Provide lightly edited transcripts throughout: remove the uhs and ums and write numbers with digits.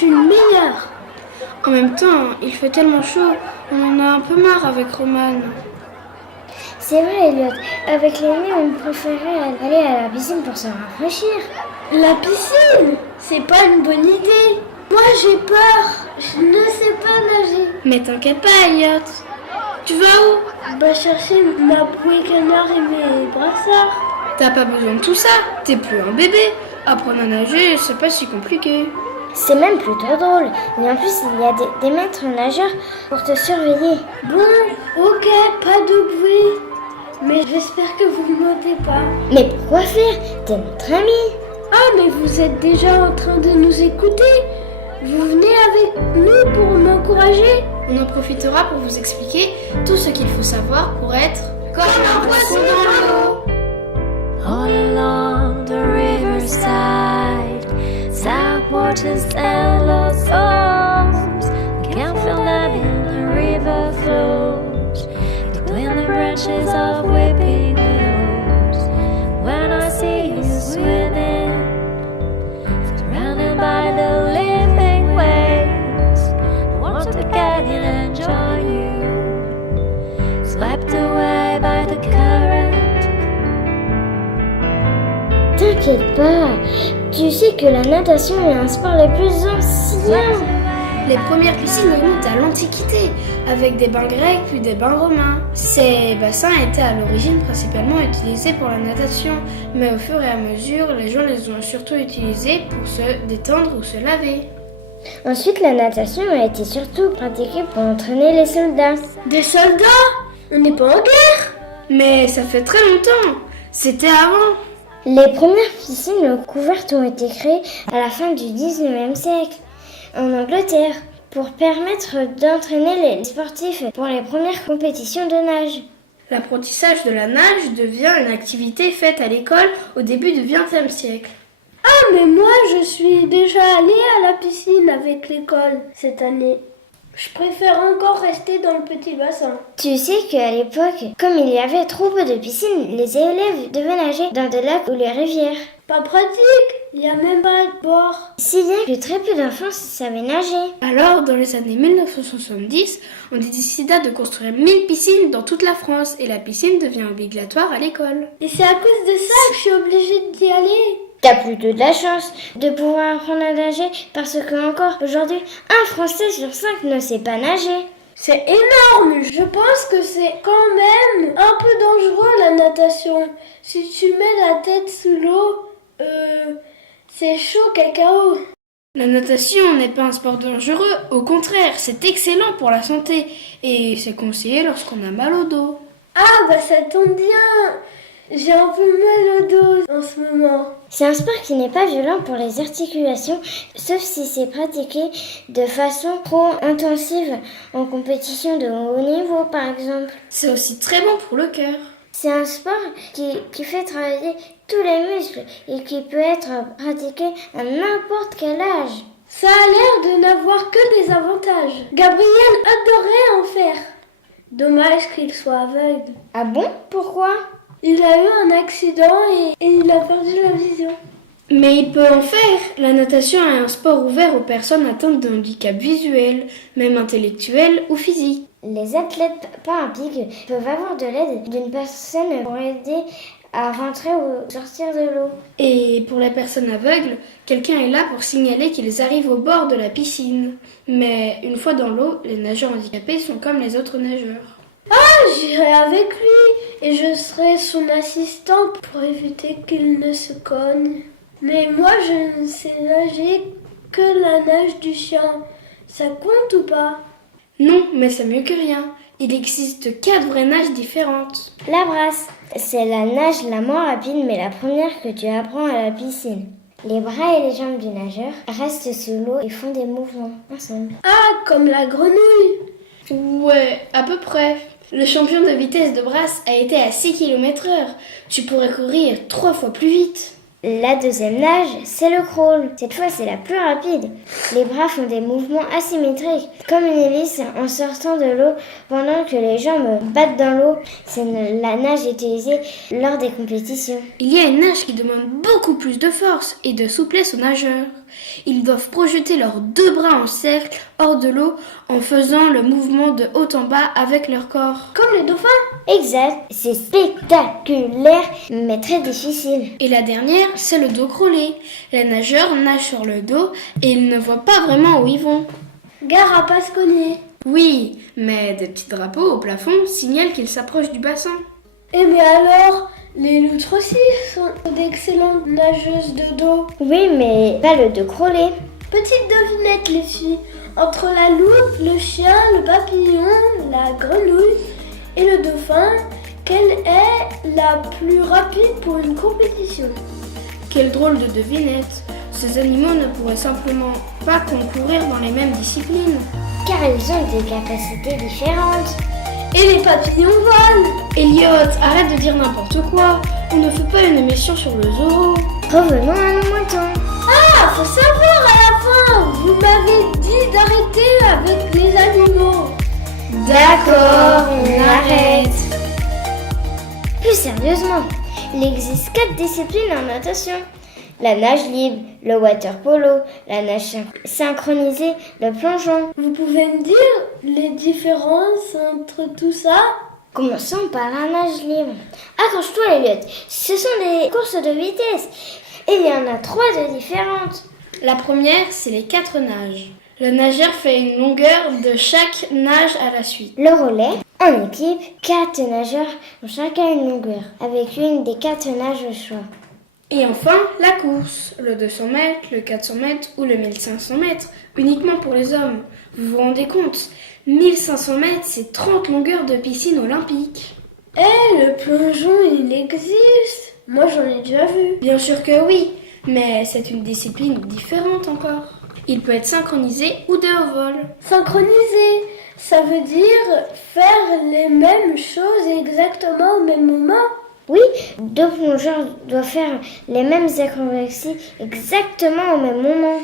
suis le meilleur. En même temps, il fait tellement chaud, on en a un peu marre avec Roman. C'est vrai, Elliot. Avec l'aîné, on préférait aller à la piscine pour se rafraîchir. La piscine, c'est pas une bonne idée. Moi, j'ai peur. Je ne sais pas nager. Mais t'inquiète pas, Elliot. Tu vas où? Chercher ma bouée canard et mes brassards. T'as pas besoin de tout ça. T'es plus un bébé. Apprendre à nager, c'est pas si compliqué. C'est même plutôt drôle. Et en plus, il y a des maîtres nageurs pour te surveiller. Bon, ok, pas de bouée. Mais j'espère que vous ne m'ôtez pas. Mais pourquoi faire? T'es notre ami. Ah, mais vous êtes déjà en train de nous écouter. Vous venez avec nous pour m'encourager. On en profitera pour vous expliquer tout ce qu'il faut savoir pour être comme un poisson dans l'eau. All along the riverside, sad waters and lost souls. Can't feel that in the river flows between the branches of weeping willows. When I see you swimming, surrounded by the living waves, I want to get in and join you, swept away by the current. T'inquiète pas, tu sais que la natation est un sport les plus anciens. Les premières piscines remontent à l'Antiquité, avec des bains grecs puis des bains romains. Ces bassins étaient à l'origine principalement utilisés pour la natation, mais au fur et à mesure, les gens les ont surtout utilisés pour se détendre ou se laver. Ensuite, la natation a été surtout pratiquée pour entraîner les soldats. Des soldats? On n'est pas en guerre? Mais ça fait très longtemps, c'était avant. Les premières piscines couvertes ont été créées à la fin du 19e siècle en Angleterre pour permettre d'entraîner les sportifs pour les premières compétitions de nage. L'apprentissage de la nage devient une activité faite à l'école au début du XXe siècle. Ah, mais moi, je suis déjà allée à la piscine avec l'école cette année. Je préfère encore rester dans le petit bassin. Tu sais qu'à l'époque, comme il y avait trop peu de piscines, les élèves devaient nager dans des lacs ou les rivières. Pas pratique, il n'y a même pas de bord. Si bien que très peu d'enfants savaient nager. Alors, dans les années 1970, on décida de construire 1000 piscines dans toute la France et la piscine devient obligatoire à l'école. Et c'est à cause de ça que je suis obligée d'y aller. T'as plutôt de la chance de pouvoir apprendre à nager parce que encore aujourd'hui, un Français sur 5 ne sait pas nager. C'est énorme. Je pense que c'est quand même un peu dangereux la natation. Si tu mets la tête sous l'eau, c'est chaud cacao. La natation n'est pas un sport dangereux, au contraire, c'est excellent pour la santé et c'est conseillé lorsqu'on a mal au dos. Ah bah ça tombe bien. J'ai un peu mal au dos en ce moment. C'est un sport qui n'est pas violent pour les articulations, sauf si c'est pratiqué de façon trop intensive en compétition de haut niveau par exemple. C'est aussi très bon pour le cœur. C'est un sport qui fait travailler tous les muscles et qui peut être pratiqué à n'importe quel âge. Ça a l'air de n'avoir que des avantages. Gabriel adorait en faire. Dommage qu'il soit aveugle. Ah bon? Pourquoi? Il a eu un accident et il a perdu la vision. Mais il peut en faire. La natation est un sport ouvert aux personnes atteintes de handicap visuel, même intellectuel ou physique. Les athlètes paralympiques peuvent avoir de l'aide d'une personne pour aider à rentrer ou sortir de l'eau. Et pour les personnes aveugles, quelqu'un est là pour signaler qu'ils arrivent au bord de la piscine. Mais une fois dans l'eau, les nageurs handicapés sont comme les autres nageurs. Ah, j'irai avec lui et je serai son assistant pour éviter qu'il ne se cogne. Mais moi, je ne sais nager que la nage du chien. Ça compte ou pas? Non, mais c'est mieux que rien. Il existe 4 vraies nages différentes. La brasse, c'est la nage la moins rapide mais la première que tu apprends à la piscine. Les bras et les jambes du nageur restent sous l'eau et font des mouvements ensemble. Ah, comme la grenouille. Ouais, à peu près. Le champion de vitesse de brasse a été à 6 km/h. Tu pourrais courir 3 fois plus vite. La deuxième nage, c'est le crawl. Cette fois, c'est la plus rapide. Les bras font des mouvements asymétriques, comme une hélice en sortant de l'eau pendant que les jambes battent dans l'eau. C'est la nage utilisée lors des compétitions. Il y a une nage qui demande beaucoup plus de force et de souplesse aux nageurs. Ils doivent projeter leurs 2 bras en cercle hors de l'eau en faisant le mouvement de haut en bas avec leur corps. Comme les dauphins. Exact, c'est spectaculaire, mais très difficile. Et la dernière, c'est le dos crawlé. Les nageurs nagent sur le dos et ils ne voient pas vraiment où ils vont. Gare à pas se cogner. Oui, mais des petits drapeaux au plafond signalent qu'ils s'approchent du bassin. Et mais alors, les loutres aussi sont d'excellentes nageuses de dos. Oui, mais pas le dos crawlé. Petite devinette les filles, entre la loutre, le chien, le papillon, la grenouille et le dauphin, quelle est la plus rapide pour une compétition? Quelle drôle de devinette. Ces animaux ne pourraient simplement pas concourir dans les mêmes disciplines. Car ils ont des capacités différentes. Et les papillons volent. Elliot, arrête de dire n'importe quoi. On ne fait pas une émission sur le zoo. Revenons à nos moutons. Ah, faut savoir à la fin, vous m'avez dit d'arrêter avec les animaux. D'accord, on arrête. Plus sérieusement, il existe 4 disciplines en natation. La nage libre, le water polo, la nage synchronisée, le plongeon. Vous pouvez me dire les différences entre tout ça? Commençons par la nage libre. Accroche-toi Elliot, ce sont des courses de vitesse. Et il y en a 3 de différentes. La première, c'est les 4 nages. Le nageur fait une longueur de chaque nage à la suite. Le relais, en équipe, 4 nageurs ont chacun une longueur, avec une des 4 nages au choix. Et enfin, la course, le 200 mètres, le 400 mètres ou le 1500 mètres, uniquement pour les hommes. Vous vous rendez compte? 1500 mètres, c'est 30 longueurs de piscine olympique. Eh, le plongeon, il existe. Moi, j'en ai déjà vu. Bien sûr que oui, mais c'est une discipline différente encore. Il peut être synchronisé ou de haut vol. Synchroniser, ça veut dire faire les mêmes choses exactement au même moment. Oui, 2 plongeurs doivent faire les mêmes acrobaties exactement au même moment,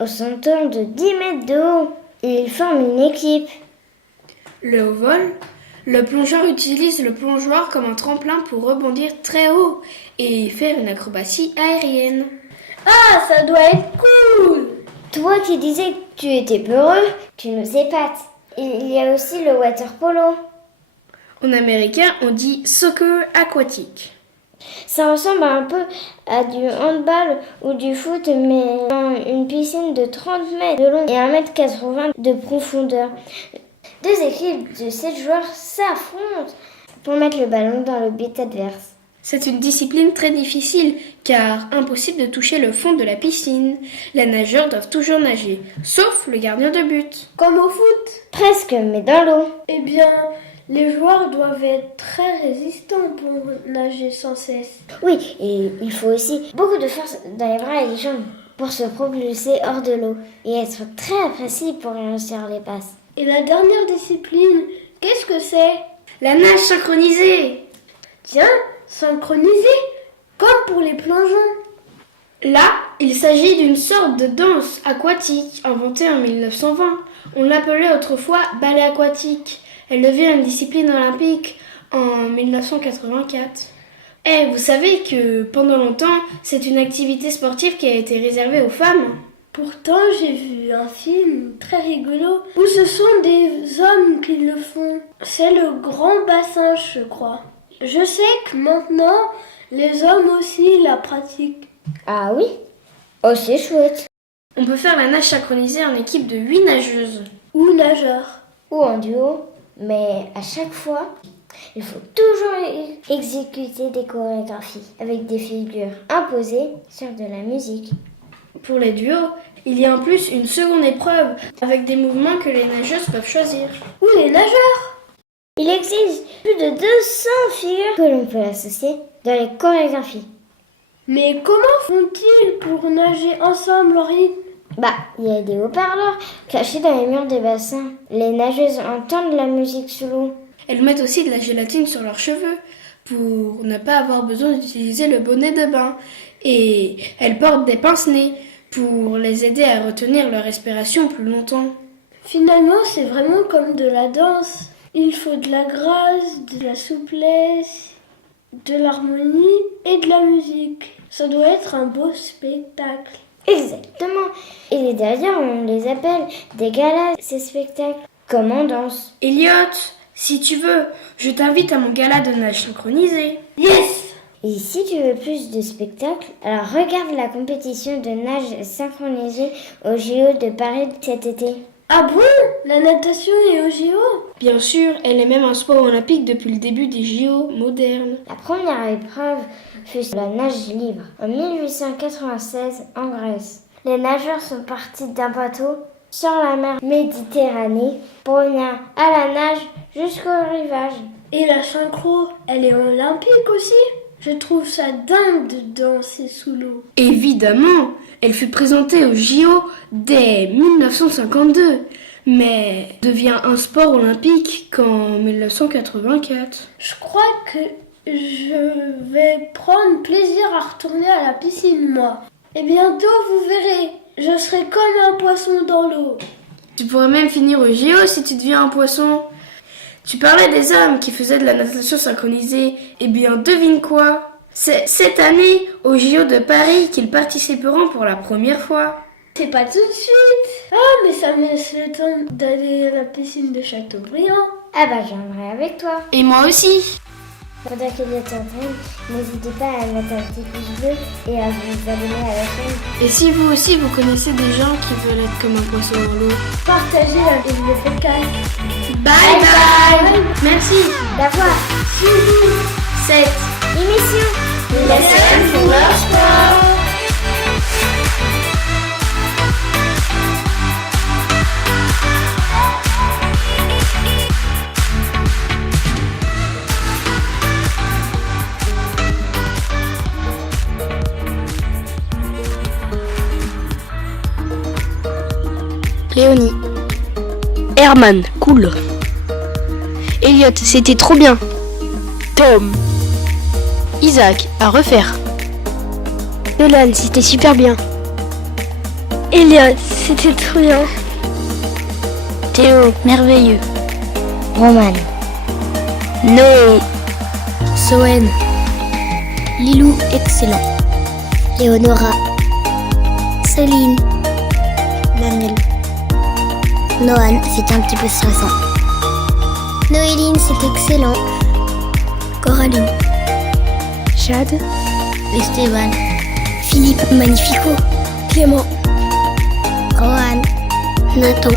au centre de 10 mètres de haut. Ils forment une équipe. Le haut vol, le plongeur utilise le plongeoir comme un tremplin pour rebondir très haut et faire une acrobatie aérienne. Ah, ça doit être cool. Toi qui disais que tu étais peureux, tu nous épates. Il y a aussi le water polo. En américain, on dit soccer aquatique. Ça ressemble un peu à du handball ou du foot, mais dans une piscine de 30 mètres de long et 1,80 m de profondeur. 2 équipes de 7 joueurs s'affrontent pour mettre le ballon dans le but adverse. C'est une discipline très difficile, car impossible de toucher le fond de la piscine. Les nageurs doivent toujours nager, sauf le gardien de but. Comme au foot. Presque, mais dans l'eau. Eh bien, les joueurs doivent être très résistants pour nager sans cesse. Oui, et il faut aussi beaucoup de force dans les bras et les jambes pour se propulser hors de l'eau et être très précis pour réussir les passes. Et la dernière discipline, qu'est-ce que c'est? La nage synchronisée. Tiens, synchronisé, comme pour les plongeons. Là, il s'agit d'une sorte de danse aquatique inventée en 1920. On l'appelait autrefois ballet aquatique. Elle devient une discipline olympique en 1984. Et vous savez que pendant longtemps, c'est une activité sportive qui a été réservée aux femmes. Pourtant, j'ai vu un film très rigolo où ce sont des hommes qui le font. C'est le Grand Bassin, je crois. Je sais que maintenant, les hommes aussi la pratiquent. Ah oui? Oh, c'est chouette. On peut faire la nage synchronisée en équipe de 8 nageuses. Ou nageurs. Ou en duo, mais à chaque fois, il faut toujours exécuter des chorégraphies avec des figures imposées sur de la musique. Pour les duos, il y a en plus une seconde épreuve avec des mouvements que les nageuses peuvent choisir. Ou les nageurs. Il existe plus de 200 figures que l'on peut associer dans les chorégraphies. Mais comment font-ils pour nager ensemble en rythme? Il y a des haut-parleurs cachés dans les murs des bassins. Les nageuses entendent la musique sous l'eau. Elles mettent aussi de la gélatine sur leurs cheveux pour ne pas avoir besoin d'utiliser le bonnet de bain. Et elles portent des pince-nez pour les aider à retenir leur respiration plus longtemps. Finalement, c'est vraiment comme de la danse. Il faut de la grâce, de la souplesse, de l'harmonie et de la musique. Ça doit être un beau spectacle. Exactement. Et d'ailleurs, on les appelle des galas, ces spectacles, comme en danse. Elliot, si tu veux, je t'invite à mon gala de nage synchronisé. Yes! Et si tu veux plus de spectacles, alors regarde la compétition de nage synchronisée au JO de Paris cet été. Ah bon? La natation est au JO? Bien sûr, elle est même un sport olympique depuis le début des JO modernes. La première épreuve fut la nage libre en 1896 en Grèce. Les nageurs sont partis d'un bateau sur la mer Méditerranée pour venir à la nage jusqu'au rivage. Et la synchro, elle est olympique aussi? Je trouve ça dingue de danser sous l'eau. Évidemment, elle fut présentée au JO dès 1952, mais devient un sport olympique qu'en 1984. Je crois que je vais prendre plaisir à retourner à la piscine, moi. Et bientôt, vous verrez, je serai comme un poisson dans l'eau. Tu pourrais même finir au JO si tu deviens un poisson. Tu parlais des hommes qui faisaient de la natation synchronisée. Eh bien, devine quoi? C'est cette année, au JO de Paris, qu'ils participeront pour la première fois. C'est pas tout de suite. Ah, mais ça me laisse le temps d'aller à la piscine de Châteaubriand. Ah bah j'aimerais avec toi. Et moi aussi. Pendant que vous t'entraîne, n'hésitez pas à mettre un petit pouce bleu et à vous abonner à la chaîne. Et si vous aussi, vous connaissez des gens qui veulent être comme un poisson dans l'eau. Partagez la vidéo podcast. Bye bye. Merci D'avoir suivi cette l'émission La scène pour leur sport. Léonie. Herman, cool. Elliot, c'était trop bien. Tom. Isaac, à refaire. Nolan, c'était super bien. Elliot, c'était trop bien. Théo, merveilleux. Roman. Noé. Soen. Lilou, excellent. Léonora. Céline. Daniel. Noan, c'était un petit peu stressant. Noéline, c'est excellent. Coraline. Chad. Esteban. Philippe, magnifico. Clément. Rohan. Nathan.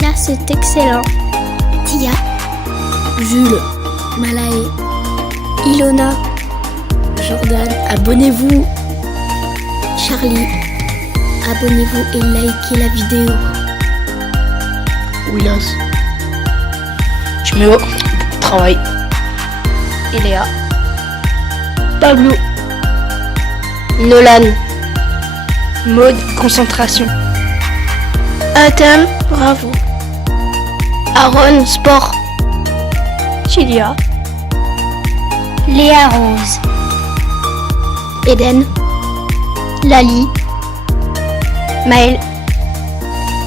Là, c'est excellent. Tia. Jules. Malaé. Ilona. Jordan, abonnez-vous. Charlie, abonnez-vous et likez la vidéo. Willas. Je me travaille. Et Léa. Pablo. Nolan. Mode concentration. Adam, bravo. Aaron, sport. Julia. Léa Rose. Eden. Lali. Maël.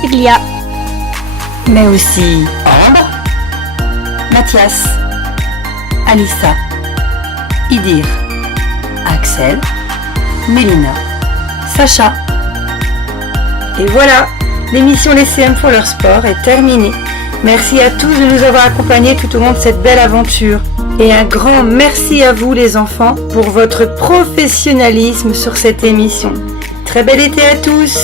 Ilia. Mais aussi Ambre, Mathias, Alissa, Idir, Axel, Mélina, Sacha. Et voilà, l'émission Les CM pour leur sport est terminée. Merci à tous de nous avoir accompagnés tout au long de cette belle aventure. Et un grand merci à vous les enfants pour votre professionnalisme sur cette émission. Très bel été à tous!